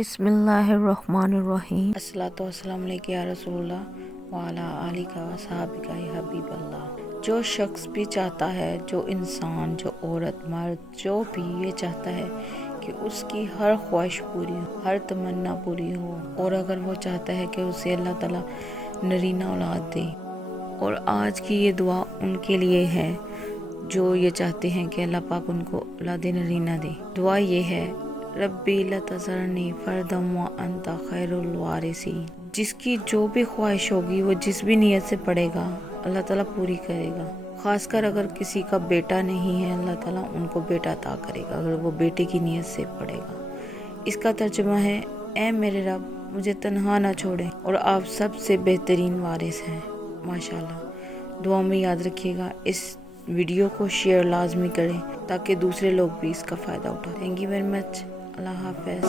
बिस्मिल्लाहिर्रहमानिर्रहीम। अस्सलातु वस्सलामु अलैका या रसूलुल्लाह व अला आलिका व सहाबिका या हबीबल्लाह। जो शख्स भी चाहता है, जो इंसान, जो औरत, मर्द, जो भी ये चाहता है कि उसकी हर ख्वाहिश पूरी हो, हर तमन्ना पूरी हो, और अगर वो चाहता है कि उसे अल्लाह ताला नरीना औलाद दे, और आज की ये दुआ उनके लिए है जो ये चाहते हैं कि अल्लाह पाक उनको औलाद नरीना दे। दुआ ये है, रब्बी ला तज़रनी फ़र्दम व अंता खैरुल वारिसीन। जिसकी जो भी ख्वाहिश होगी, वो जिस भी नियत से पढ़ेगा, अल्लाह ताला पूरी करेगा। खासकर अगर किसी का बेटा नहीं है, अल्लाह ताला उनको बेटा अता करेगा अगर वो बेटे की नियत से पढ़ेगा। इसका तर्जुमा है, ऐ मेरे रब, मुझे तन्हा ना छोड़े, और आप सबसे बेहतरीन वारिस हैं। माशाल्लाह। दुआ में याद रखिएगा, इस वीडियो को शेयर लाजमी करें ताकि दूसरे लोग भी इसका फ़ायदा उठाएं। Thank you very much. Allah हाफ़िज़।